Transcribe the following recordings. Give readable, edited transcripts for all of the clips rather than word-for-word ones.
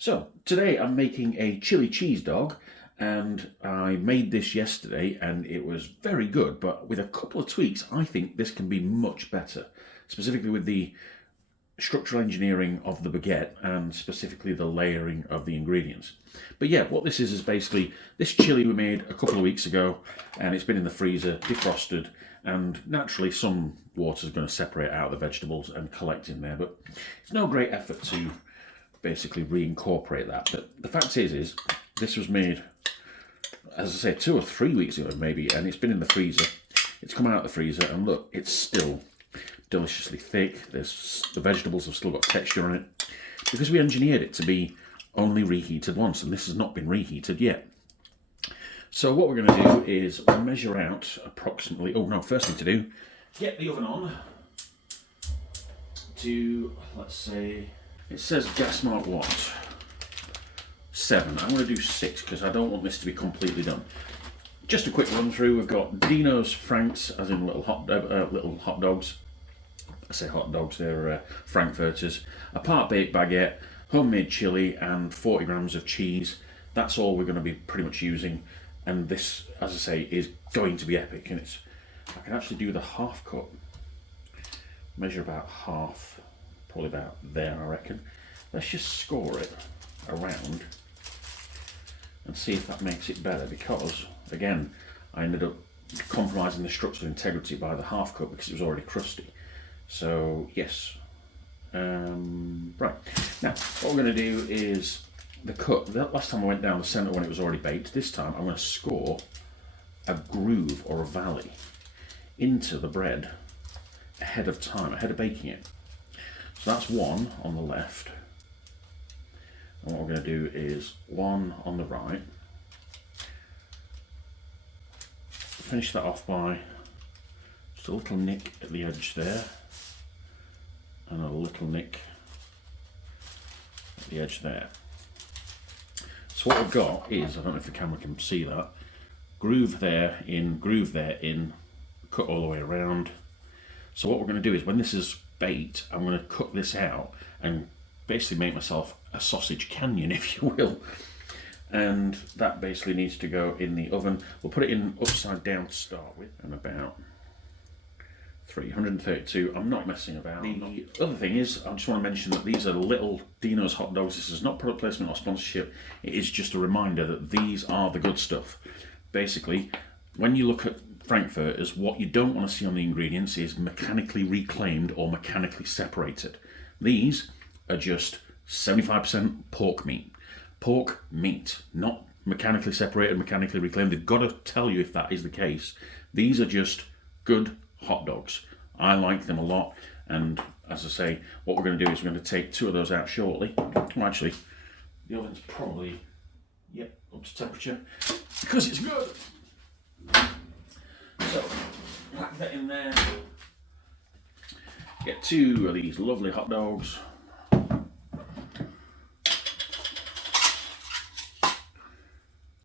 So today I'm making a chili cheese dog, and I made this yesterday and it was very good, but with a couple of tweaks I think this can be much better, specifically with the structural engineering of the baguette and specifically the layering of the ingredients. But yeah, what this is basically this chili we made a couple of weeks ago, and it's been in the freezer, defrosted, and naturally some water is going to separate out the vegetables and collect in there, but it's no great effort to basically reincorporate that. But the fact is this was made, as I say, 2 or 3 weeks ago maybe, and it's been in the freezer. It's come out of the freezer and look, it's still deliciously thick. The vegetables have still got texture on it because we engineered it to be only reheated once, and this has not been reheated yet. So what we're going to do is measure out approximately, first thing to do, get the oven on to, let's say, it says gas mark what? 7. I'm going to do 6 because I don't want this to be completely done. Just a quick run through. We've got Dino's Franks, as in little hot dogs. I say hot dogs, they're frankfurters. A part-baked baguette, homemade chili, and 40 grams of cheese. That's all we're going to be pretty much using. And this, as I say, is going to be epic. And I can actually do the half cup. Measure about half, probably about there, I reckon. Let's just score it around and see if that makes it better, because again, I ended up compromising the structural integrity by the half cup because it was already crusty. So yes, right, now what we're going to do is the cut. Last time I went down the centre when it was already baked. This time I'm going to score a groove or a valley into the bread ahead of time, ahead of baking it. So that's one on the left, and what we're going to do is one on the right. Finish that off by just a little nick at the edge there, and a little nick at the edge there. So what we've got is, I don't know if the camera can see that, groove there in, cut all the way around. So what we're going to do is, when this is baked, I'm going to cut this out and basically make myself a sausage canyon, if you will. And that basically needs to go in the oven. We'll put it in upside down to start with, and about 332. I'm not messing about. The other thing is, I just want to mention that these are little Dino's hot dogs. This is not product placement or sponsorship. It is just a reminder that these are the good stuff. Basically, when you look at frankfurters, what you don't want to see on the ingredients is mechanically reclaimed or mechanically separated. These are just 75% pork meat. Pork meat, not mechanically separated, mechanically reclaimed. They've got to tell you if that is the case. These are just good hot dogs. I like them a lot, and as I say, what we're going to do is we're going to take 2 of those out shortly. Well, actually, the oven's probably, up to temperature because it's good. So, pack that in there. Get 2 of these lovely hot dogs.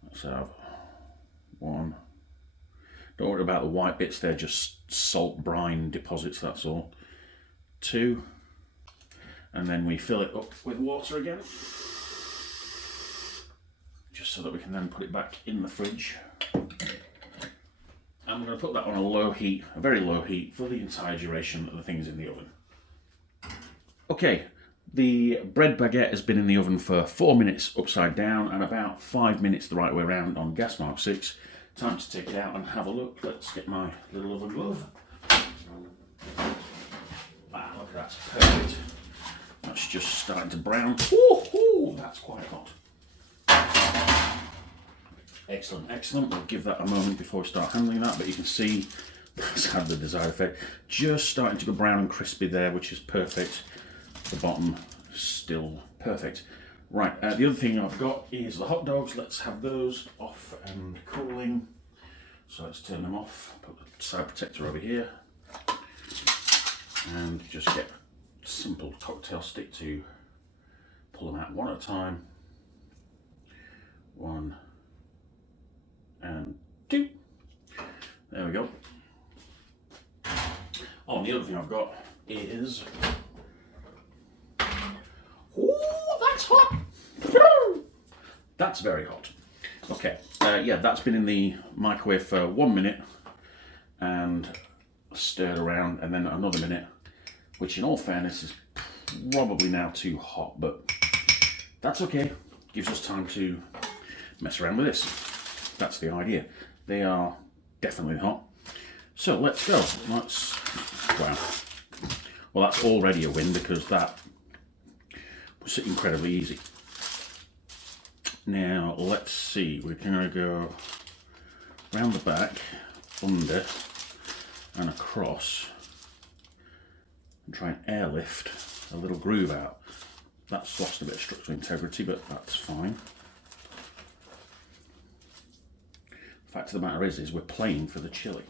Let's have 1. Don't worry about the white bits, they're just salt brine deposits, that's all. 2. And then we fill it up with water again, just so that we can then put it back in the fridge. And we're going to put that on a low heat, a very low heat, for the entire duration that the thing's in the oven. Okay, the bread baguette has been in the oven for 4 minutes upside down and about 5 minutes the right way around on gas mark 6. Time to take it out and have a look. Let's get my little oven glove. Wow, look, that's perfect. That's just starting to brown. Ooh, that's quite hot. Excellent, excellent. We'll give that a moment before we start handling that, but you can see that's had the desired effect. Just starting to go brown and crispy there, which is perfect. The bottom still perfect. Right, the other thing I've got is the hot dogs. Let's have those off and cooling. So let's turn them off, put the side protector over here, and just get a simple cocktail stick to pull them out one at a time. 1 and 2. There we go. Oh, and the other thing I've got is, ooh, that's hot. That's very hot. Okay, yeah, that's been in the microwave for 1 minute and stirred around, and then another minute, which in all fairness is probably now too hot, but that's okay. Gives us time to mess around with this. That's the idea. They are definitely hot. So let's go. Wow. Well, that's already a win because that was incredibly easy. Now, let's see. We're going to go round the back, under, and across, and try and airlift a little groove out. That's lost a bit of structural integrity, but that's fine. The fact of the matter is we're playing for the chili.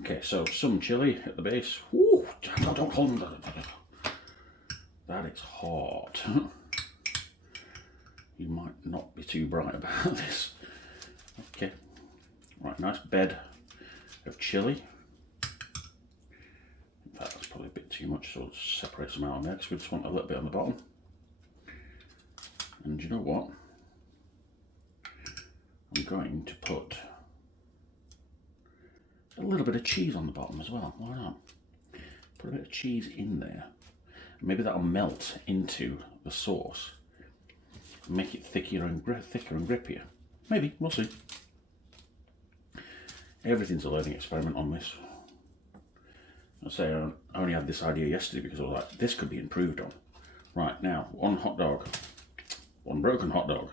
Okay, so some chili at the base. Ooh, don't hold them. That is hot. You might not be too bright about this. Okay, right, nice bed of chili. In fact, that's probably a bit too much, so we'll separate some out on there because we just want a little bit on the bottom. And you know what? I'm going to put a little bit of cheese on the bottom as well. Why not? Put a bit of cheese in there. Maybe that'll melt into the sauce. Make it thicker and grippier. Maybe, we'll see. Everything's a learning experiment on this. I'll say I only had this idea yesterday because I was like, this could be improved on. Right, now, one hot dog. One broken hot dog.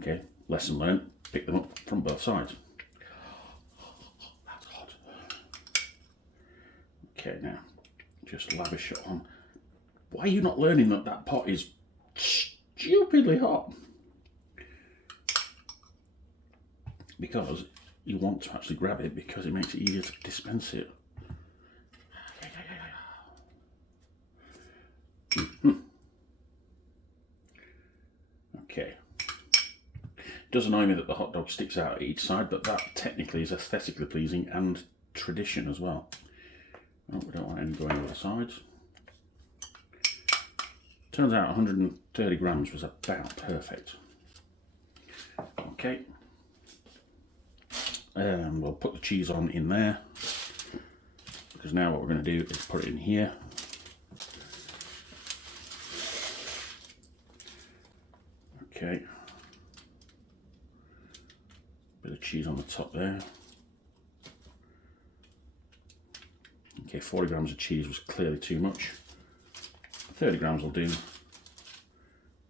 Okay, lesson learned. Pick them up from both sides. That's hot. Okay, now, just lavish it on. Why are you not learning that that pot is stupidly hot? Because you want to actually grab it because it makes it easier to dispense it. Okay. It does annoy me that the hot dog sticks out at each side, but that technically is aesthetically pleasing and tradition as well. Oh, we don't want any going over the sides. Turns out 130 grams was about perfect. Okay. And we'll put the cheese on in there, because now what we're going to do is put it in here. Okay. Bit of cheese on the top there. Okay, 40 grams of cheese was clearly too much. 30 grams will do,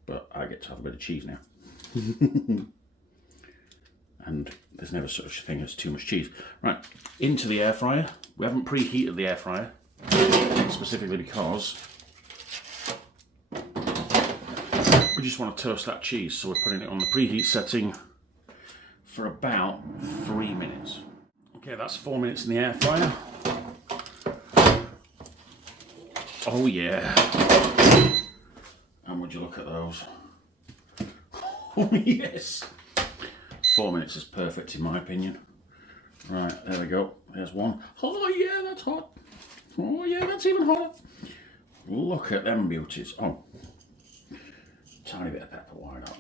but I get to have a bit of cheese now. And there's never such a thing as too much cheese. Right, into the air fryer. We haven't preheated the air fryer, specifically because we just want to toast that cheese, so we're putting it on the preheat setting for about 3 minutes. Okay, that's 4 minutes in the air fryer. Oh yeah. And would you look at those? Oh yes. 4 minutes is perfect in my opinion. Right, there we go. There's one. Oh yeah, that's hot. Oh yeah, that's even hotter. Look at them beauties. Oh, tiny bit of pepper, why not?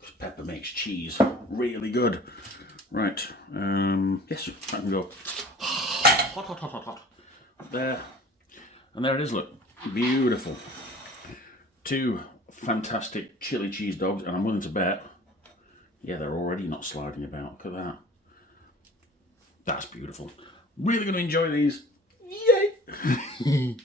Because pepper makes cheese really good. Right, yes, I can go. Hot, hot, hot, hot, hot. There. And there it is, look. Beautiful. 2 fantastic chili cheese dogs, and I'm willing to bet, yeah, they're already not sliding about. Look at that. That's beautiful. Really going to enjoy these. Yay!